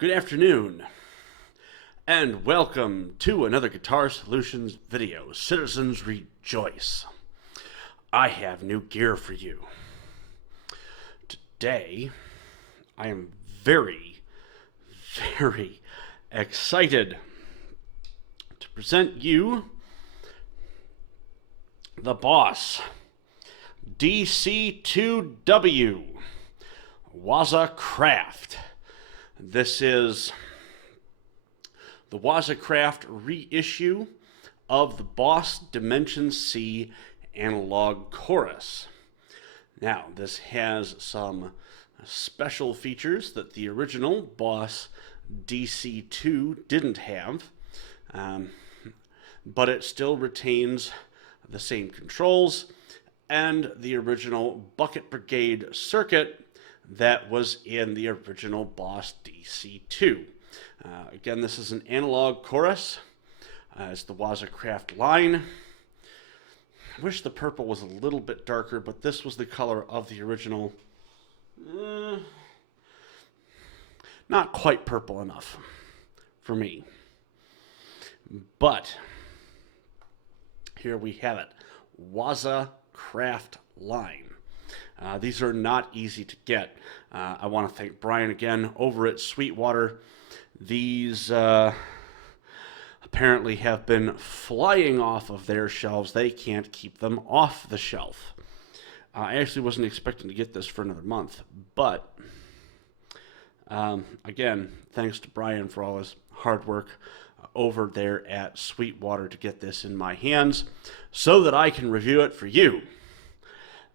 Good afternoon, and welcome to another Guitar Solutions video. Citizens rejoice. I have new gear for you. Today, I am very excited to present you the Boss DC2W Waza Craft. This is the Waza Craft reissue of the Boss Dimension C analog chorus. Now, this has some special features that the original Boss DC2 didn't have, but it still retains the same controls and the original Bucket Brigade circuit that was in the original Boss DC2. Again, this is an analog chorus. It's the Waza Craft line. I wish the purple was a little bit darker, but this was the color of the original. Not quite purple enough for me. But here we have it. Waza Craft line. These are not easy to get. I want to thank Brian again over at Sweetwater. These apparently have been flying off of their shelves. They can't keep them off the shelf. I actually wasn't expecting to get this for another month, but again, thanks to Brian for all his hard work over there at Sweetwater to get this in my hands so that I can review it for you.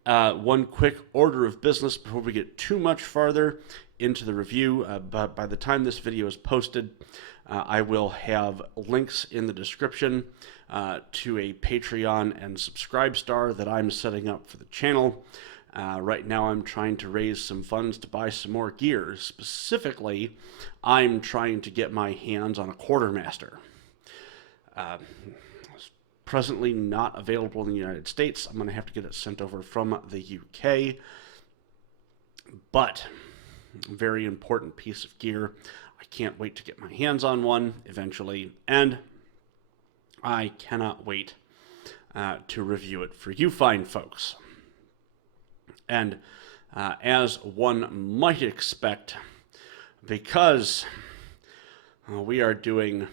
One quick order of business before we get too much farther into the review. But by the time this video is posted, I will have links in the description to a Patreon and Subscribestar that I'm setting up for the channel. Right now I'm trying to raise some funds to buy some more gear. Specifically, I'm trying to get my hands on a Quartermaster. Presently not available in the United States. I'm going to have to get it sent over from the UK. But, very important piece of gear. I can't wait to get my hands on one eventually. And I cannot wait to review it for you fine folks. And as one might expect, because we are doing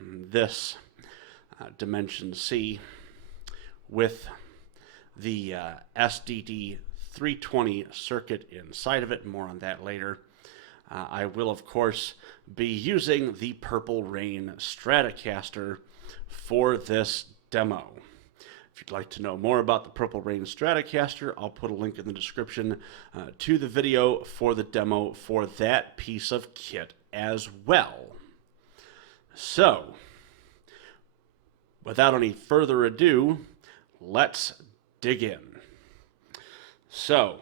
this Dimension C with the SDD 320 circuit inside of it. More on that later. I will, of course, be using the Purple Rain Stratocaster for this demo. If you'd like to know more about the Purple Rain Stratocaster, I'll put a link in the description to the video for the demo for that piece of kit as well. So, without any further ado, let's dig in. So,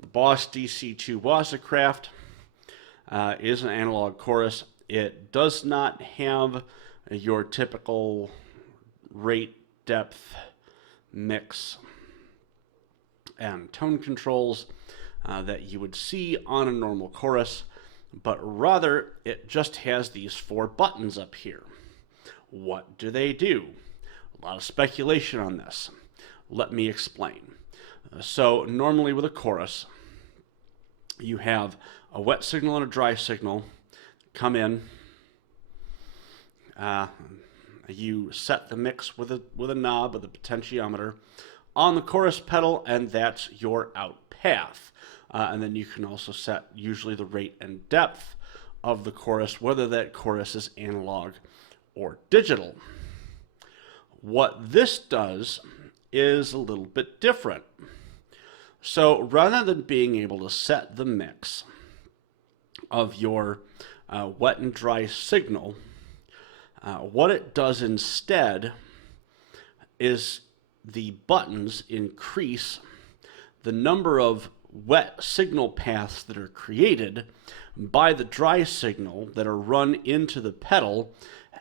the Boss DC2 Waza Craft is an analog chorus. It does not have your typical rate, depth, mix, and tone controls that you would see on a normal chorus, but rather it just has these 4 buttons up here. What do they do? A lot of speculation on this. Let me explain. So normally with a chorus, you have a wet signal and a dry signal come in. You set the mix with a knob with a potentiometer on the chorus pedal, and that's your out path. And then you can also set usually the rate and depth of the chorus, whether that chorus is analog or digital. What this does is a little bit different. So rather than being able to set the mix of your wet and dry signal, what it does instead is the buttons increase the number of wet signal paths that are created by the dry signal that are run into the pedal,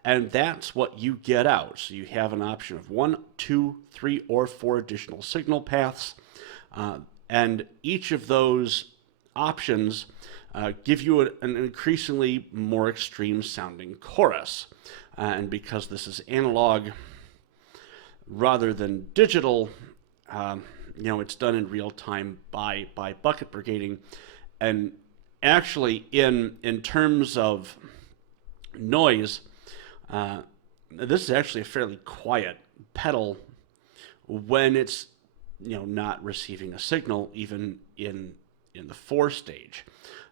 and that's what you get out. So you have an option of 1, 2, 3, or 4 additional signal paths, and each of those options give you an increasingly more extreme sounding chorus. And because this is analog rather than digital, it's done in real time by bucket brigading. And actually, in terms of noise, this is actually a fairly quiet pedal when it's not receiving a signal, even in the 4-stage.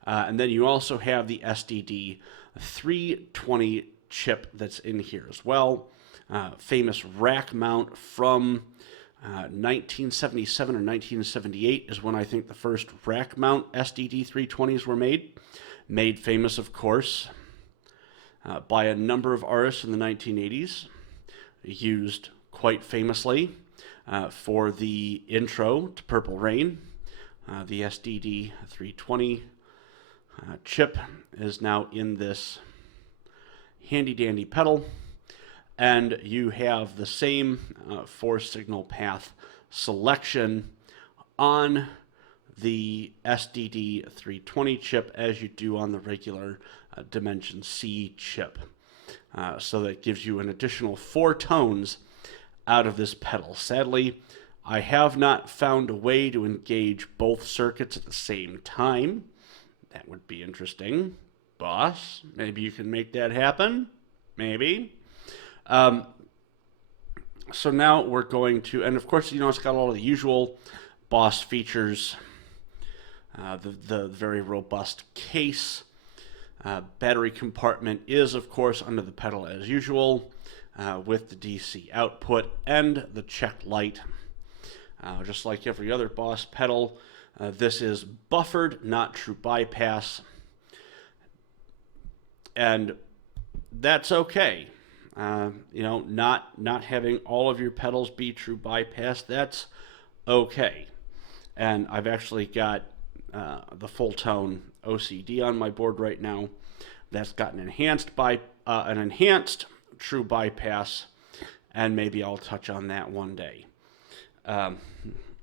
And then you also have the SDD 320 chip that's in here as well. Famous rack mount from 1977 or 1978 is when I think the first rack mount SDD 320s were made. Made famous, of course, by a number of artists in the 1980s. Used quite famously for the intro to Purple Rain. The SDD 320 chip is now in this handy dandy pedal, and you have the same 4-signal path selection on the SDD 320 chip as you do on the regular Dimension C chip. So that gives you an additional 4 tones out of this pedal. Sadly, I have not found a way to engage both circuits at the same time. That would be interesting. Boss, maybe you can make that happen. Maybe. So now we're going to, and of course, it's got all of the usual Boss features. The very robust case. Battery compartment is, of course, under the pedal as usual, with the DC output and the check light. Just like every other Boss pedal, this is buffered, not true bypass. And that's okay. Not having all of your pedals be true bypass, that's okay. And I've actually got the full tone OCD on my board right now. That's got an enhanced true bypass, and maybe I'll touch on that one day. I'm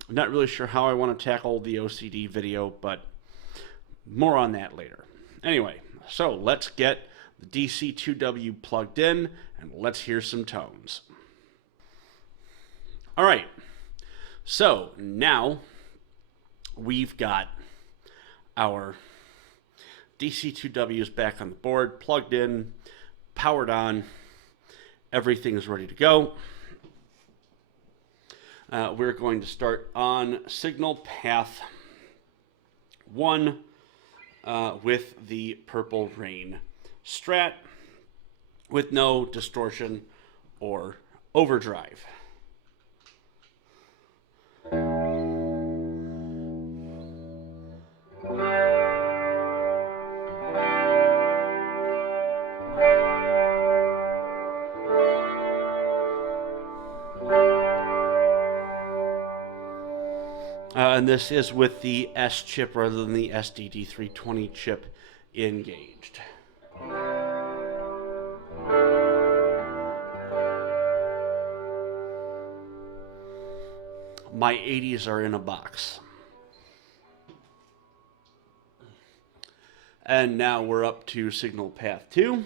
not really sure how I want to tackle the OCD video, but more on that later. Anyway, so let's get the DC2W plugged in, and let's hear some tones. All right, so now we've got our DC2Ws back on the board, plugged in, powered on, everything is ready to go. We're going to start on signal path 1 with the Purple Rain Strat with no distortion or overdrive. And this is with the S chip rather than the SDD 320 chip engaged. My 80s are in a box. And now we're up to signal path 2.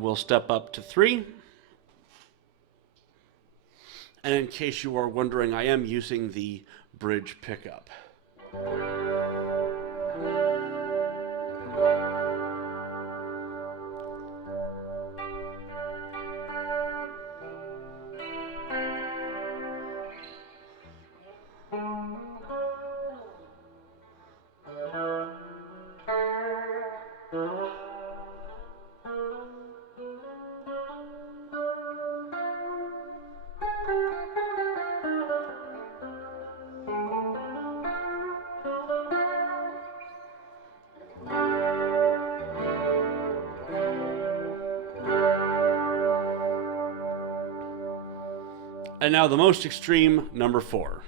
We'll step up to 3. And in case you are wondering, I am using the bridge pickup. And now the most extreme, number 4.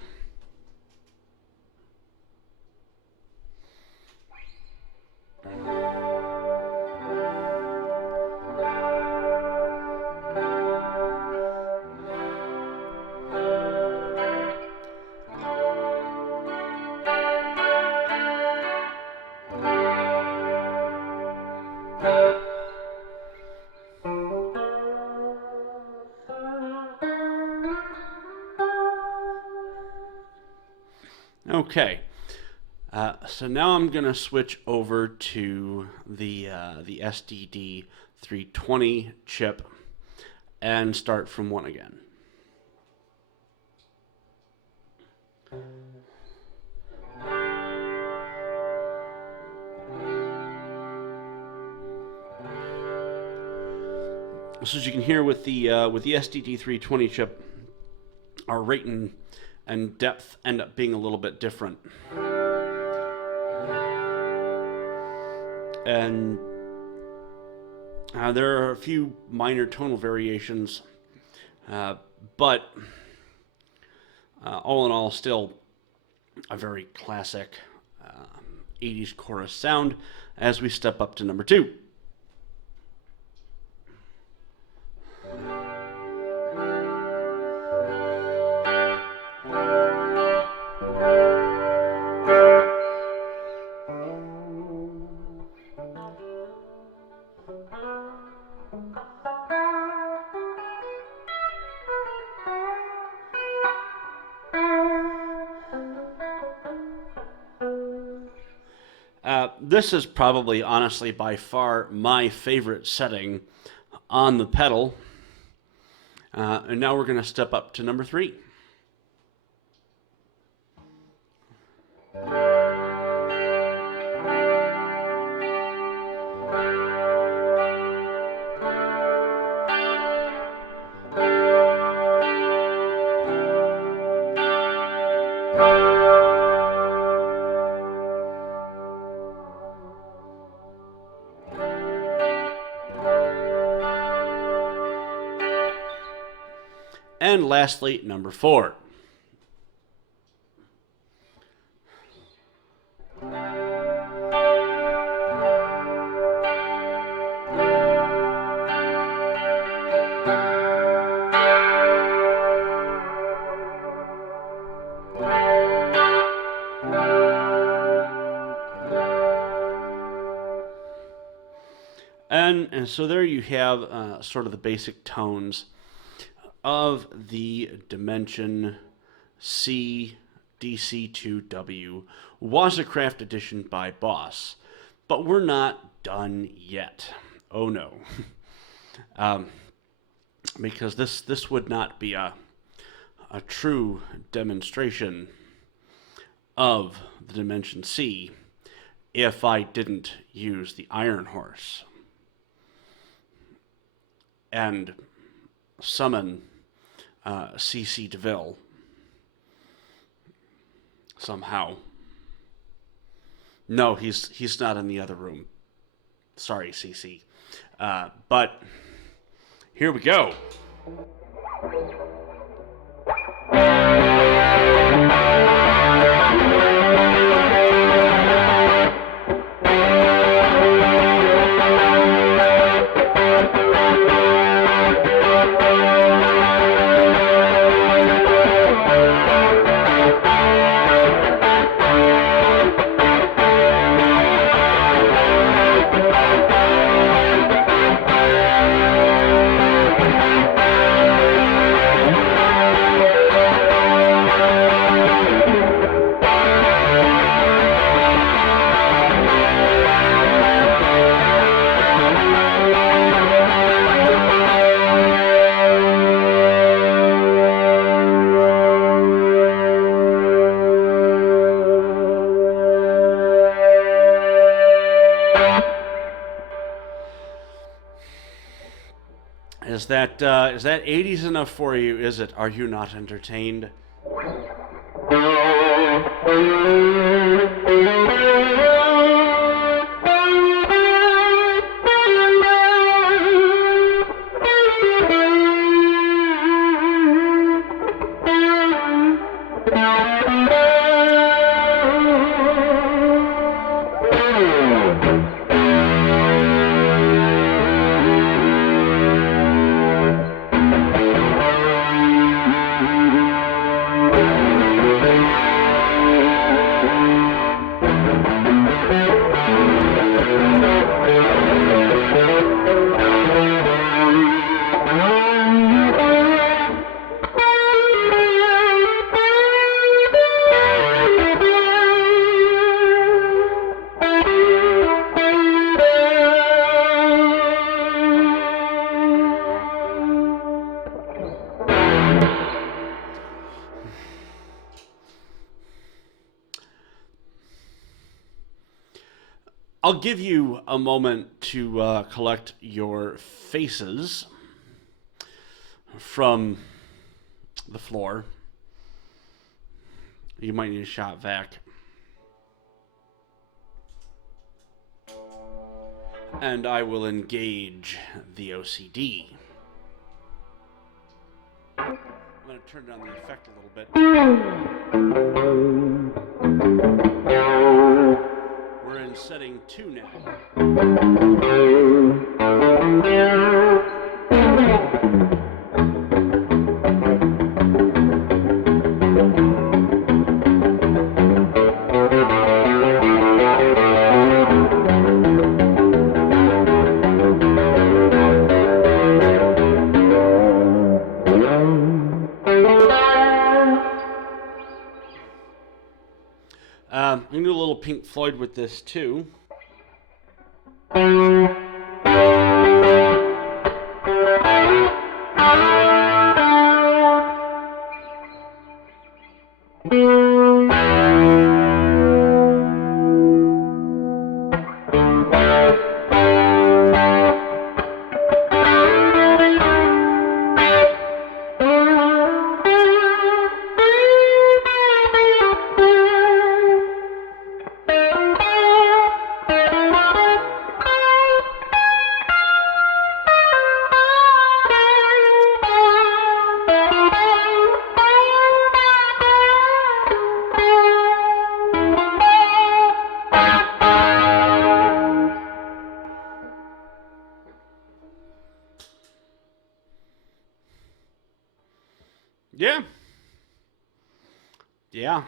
Okay, so now I'm going to switch over to the SDD 320 chip and start from 1 again. So as you can hear with the SDD 320 chip, our rate and depth end up being a little bit different. And there are a few minor tonal variations, but all in all, still a very classic 80s chorus sound as we step up to number 2. This is probably, honestly, by far my favorite setting on the pedal. And now we're going to step up to number 3. And lastly, number 4. And so there you have sort of the basic tones of the Dimension C DC2W Wazacraft edition by Boss. But we're not done yet. Oh no. Because this would not be a true demonstration of the Dimension C if I didn't use the Iron Horse and summon C.C. DeVille somehow. No, he's not in the other room. Sorry, C.C. But here we go. Is that 80s enough for you? Is it? Are you not entertained? I'll give you a moment to collect your faces from the floor. You might need a shot vac. And I will engage the OCD. I'm going to turn down the effect a little bit. We're in setting 2 now. I'm going to do a little Pink Floyd with this too. Yeah.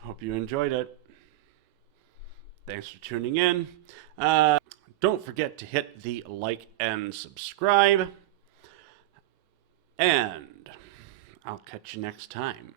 Hope you enjoyed it. Thanks for tuning in. Don't forget to hit the like and subscribe. And I'll catch you next time.